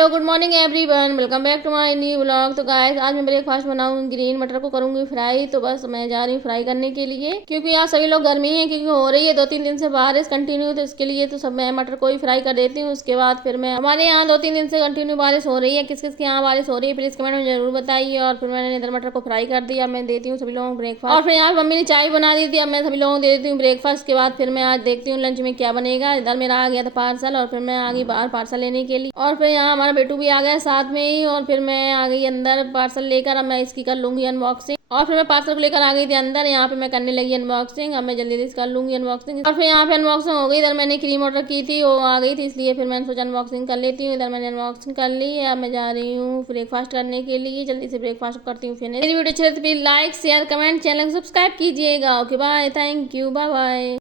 Hello good morning everyone, welcome back to my new vlog. तो guys आज मैं breakfast बनाऊंगी, ग्रीन मटर को करूंगी फ्राई। तो बस मैं जा रही हूँ फ्राई करने के लिए, क्योंकि यहाँ सभी लोग गर्मी है, क्योंकि हो रही है 2-3 दिन से बारिश कंटिन्यू। तो इसके लिए तो सब मैं मटर को ही फ्राई कर देती हूँ। उसके बाद फिर मैं हमारे यहाँ 2-3 दिन से कंटिन्यू बारिश हो रही है। किस किस के यहाँ बारिश हो रही है प्लीज कमेंट में जरूर बताइए। और फिर मैंने इधर मटर को फ्राई कर दिया, मैं देती हूँ सभी लोगों को ब्रेकफास्ट। और फिर यहाँ मम्मी ने चाय बना दी थी, अब मैं सभी लोगों को दे देती हूँ ब्रेकफास्ट के बाद। फिर मैं आज देखती हूँ लंच में क्या बनेगा। इधर मेरा आ गया था पार्सल, और फिर मैं आ गई बाहर पार्सल लेने के लिए। और फिर यहाँ हमारा बेटू भी आ गया साथ में ही। और फिर मैं आ गई अंदर पार्सल लेकर। अब मैं इसकी कर लूंगी अनबॉक्सिंग। और फिर मैं पार्सल को लेकर आ गई थी अंदर। यहाँ पे मैं करने लगी अनबॉक्सिंग। अब मैं जल्दी जल्दी कर लूंगी अनबॉक्सिंग। और फिर यहाँ पे अनबॉक्सिंग हो गई। इधर मैंने क्रीम ऑर्डर की थी, वो आ गई थी, इसलिए फिर मैंने सोचा अनबॉक्सिंग कर लेती हूँ। इधर मैंने अनबॉक्सिंग कर ली है। अब मैं जा रही हूँ ब्रेकफास्ट करने के लिए। जल्दी से ब्रेकफास्ट करती हूँ। फिर मेरी वीडियो अच्छी लगती है please like share comment channel को सब्सक्राइब कीजिएगा। Okay bye, thank you, bye bye.